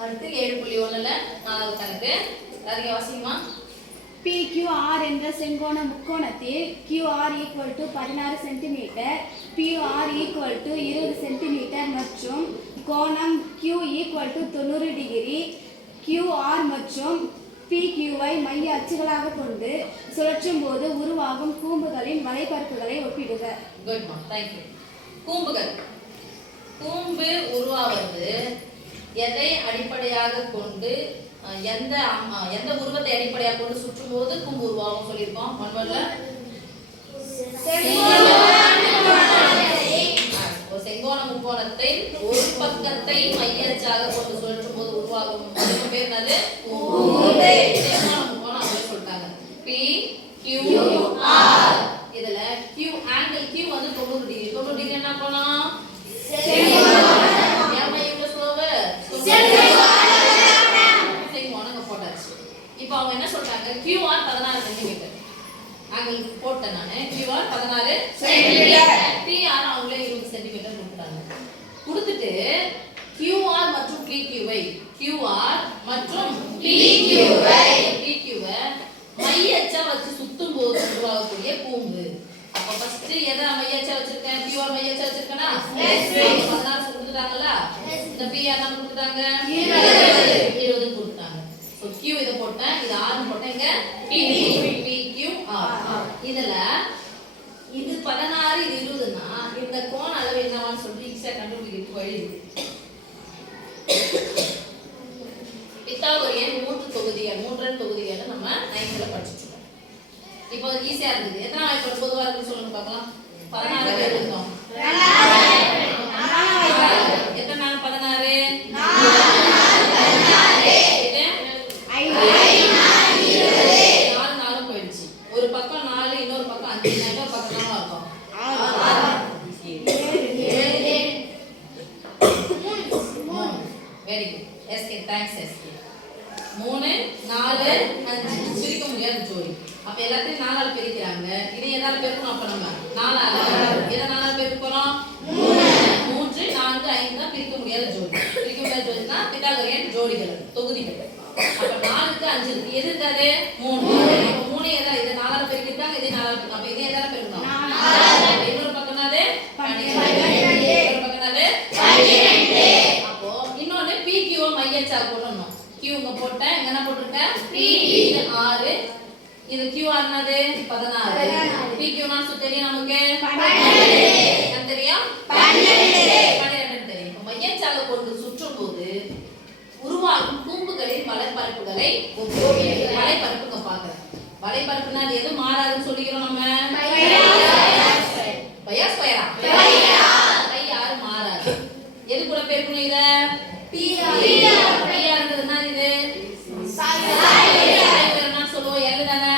அடுத்து 7.1ல 4வது கணக்கு. அதிக வாசிக்குமா? PQR என்ற செங்கோண முக்கோணத்தில் QR = 16 சென்டிமீட்டர், PR = 20 சென்டிமீட்டர் மற்றும் கோணம் Q = 90 டிகிரி. QR மற்றும் PQவை மைய அச்சுகளாக கொண்டு சுழற்றும் போது உருவாகும் கூம்புகளின் வலைப்பரப்புகளை ஒப்பிடுக. குட் மா, தேங்க் யூ. கூம்புகள். கூம்பு உருவாவது எதை அடிப்படையாக கொண்டு எந்த உருவத்தை அடிப்படையாக கொண்டு சுற்றும் போது கூம்பு உருவாகும் சொல்லியிருக்கோம். ஒன்வர்ல செங்கோண முக்கோணத்தை ஒரு பக்கத்தை மையச்சாக கொண்டு சுழற்றும் போது உருவாகும் பேர் என்னது? கூம்பு. செங்கோண முக்கோணம் அப்படின்னு சொல்லிட்டாங்க. PQR. இதுல Q ஆங்கிள் Q வந்து 90 டிகிரி. 90 டிகிரி என்ன கோணம்? இப்போ அவங்க என்ன சொல்றாங்க? QR 16 சென்டிமீட்டர் ஆங்கிள் போட்டேன் நானு. QR 16 சென்டிமீட்டர், PR அவங்களே 20 சென்டிமீட்டர் கொடுத்துட்டாங்க. கொடுத்துட்டு QR மற்றும் PQவை மையச்சா வச்சு சுத்தும் போது உருவாகக்கூடிய கூம்பு. அப்ப ஃபர்ஸ்ட் எதை மையச்சா வச்சிருக்கேன்? QR மையச்சா வச்சிருக்கேனா? 16 கொடுத்துட்டாங்கல. இந்த PR என்ன கொடுத்துட்டாங்க? 20 கொடுத்தாங்க. சோ Q இத போட்டேன், இது R போட்டேங்க. PQR. இதுல இது 16 இது 20னா இந்த கோண அளவு என்னவான்னு சொல்லி ஈஸியா கண்டுபிடிக்க வழி இருக்கு. பித்தாகோரியன் 3 தொகுதிகள் நம்ம 9ல படிச்சிட்டோம். இப்போ ஈஸியா இருக்குது. எத்தனை வாய்ப்பு பொதுவா இருக்குன்னு சொல்லுங்க பார்க்கலாம். 16 பேர் இருக்கோம். எத்தனை நாள் 16? 4 நாளும் போயிடுச்சு. ஒரு பக்கம் 4, இன்னொரு பக்கம் 5, இன்னொரு பக்கம் என்னவா இருக்கும்? 3. Very good. SK, thanks SK. 3, 4, 5 பிரிக்க முடியாத ஜோடி. அப்ப எல்லாத்தையும் 4 ஆல பிரிக்கிறாங்க. இது எதால பெருக்கணும்? அப்ப நம்ம 4 ஆல. எதை 4 ஆல பெருக்க போறோம்? 3, 4, 5 தான் பிரிக்க முடியாத ஜோடி. பிரிக்க முடியாத ஜோடினா பித்தாகோரியன் ஜோடிகள், தொகுதிகள். அப்ப 4க்கு 5 இருக்கு. எது இருக்காது? 3. அப்ப 3 எதா இது 4 ஆல பெருக்கிட்டாங்க, இது 4 ஆல பெருக்கணும். அப்ப இது எதால பெருக்கணும்? 4. இன்னொரு பக்கம் என்னது? 12. இன்னொரு பக்கம் என்னது? 12. அப்போ இன்னொன்னு PQ மையச்சா போடணும். Q இங்க போட்டேன், இங்க என்ன போட்டுருக்கேன்? P. இது 6. இது QR என்னது? 16. PQ னா தெரியும் நமக்கு? 12. என்ன தெரியும்? 12 தெரியும். இப்போ மையச்சாக கொண்டு சுற்றும் போது உருவாகும் கூம்புகளின் வலைப்பரப்புகளை வலைப்பரப்புங்க பார்க்கிறேன். வலைப்பரப்புனா அது எதுவும் மாறாதுன்னு சொல்லிக்கிறோம் நம்ம. பையா ஸ்கொயரா? பை யாரு மாறாது. எது கூட பெருக்கணும்? இத பிஆர்ன்றதுனா இது என்ன சொல்லுவோம்? எல் தானே.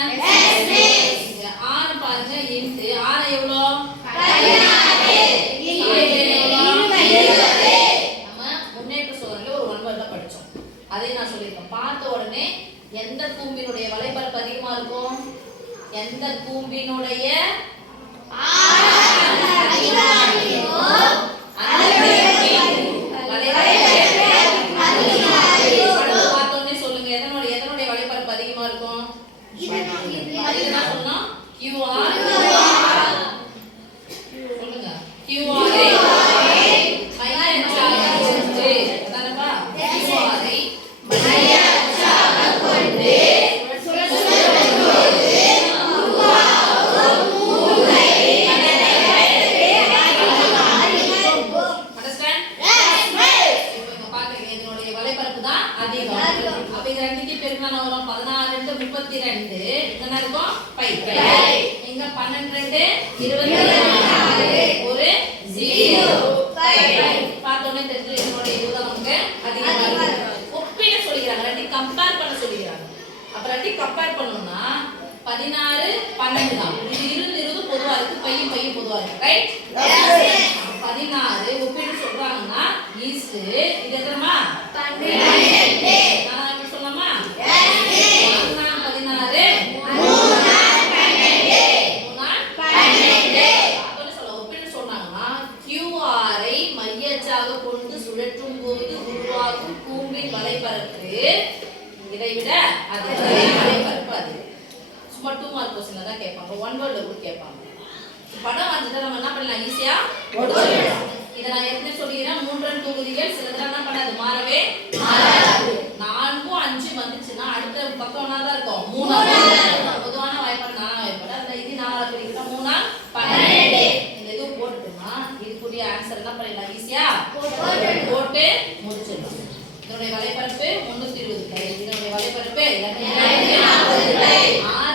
இங்க 6 பாருங்க. இன்டு 6 எவ்வளோ? 20. நம்ம முன்னேற்ற சோதனையில ஒரு 1 வேர்ட்ல படிச்சோம். அதை நான் சொல்லியிருக்கேன். பார்த்த உடனே எந்த கூம்பினுடைய வலைப்பரப்பு அதிகமா இருக்கும்? எந்த கூம்பினுடைய பார்த்தோன்னே சொல்லுங்க. எதனுடைய வலைப்பரப்பு அதிகமா இருக்கும்? அதுதான் சொன்னோம். QR சொல்லுங்க. QR அப்ப இது ரெண்டுக்கு பெருக்கனா வரும் 16 × 32. என்ன இருக்கும்? பை. இங்க 12 × 24 ஒரு 0. பார்த்தோன்னே தெரிஞ்சு என்னோட இதுதான் நமக்கு அதிகமா இருக்கு. ஒப்பிட சொல்லிக்கிறாங்க, ரெண்டு கம்பேர் பண்ண சொல்லிக்கிறாங்க. அப்ப ரெண்டு கம்பேர் பண்ணோம்னா 16, 12 தான். இது 20, 20 பொதுவா இருக்கு. பையும் பொதுவா இருக்கு. ரைட்? 16 ஒப்பிட்டு சொல்றாங்கன்னா ஈஸ்ட் இது எத்தனைமா? 12. நான் என்ன சொல்லலாமா? 16, 12. அப்படி சொல்ல ஒப்பிட்டு சொன்னாங்கன்னா QR ஐ மையச்சாக கொண்டு சுழற்றும் போது உருவாகும் கூம்பின் வலை அது வலைப்பரப்பு அது. சும்மா 2 மார்க் கொஸ்டின்ல தான் கேட்பாங்க, 1 வேர்ட்ல கூட கேட்பாங்க. படம் வந்துட்டு நம்ம என்ன பண்ணலாம், ஈஸியா போட்டுடலாம். இதை நான் ஏற்கனவே சொல்லிக்கிறேன், 3 தொகுதிகள் சிலதெல்லாம் என்ன பண்ணாது, மாறவே மாறாது. 4 5 வந்துச்சுன்னா அடுத்த பக்கம் என்ன தான் இருக்கும், 3 பொதுவான வாய்ப்பாடு 4 வாய்ப்பாடு. அதுல இது 4 பிரிக்கிறோம், 3 12. இந்த இது போட்டுட்டோம்னா இதுக்குரிய ஆன்சர் என்ன பண்ணிடலாம், ஈஸியா போட்டு முடிச்சிடலாம். இதனுடைய வலைப்பரப்பு 320 இதனுடைய வலைப்பரப்பு 240.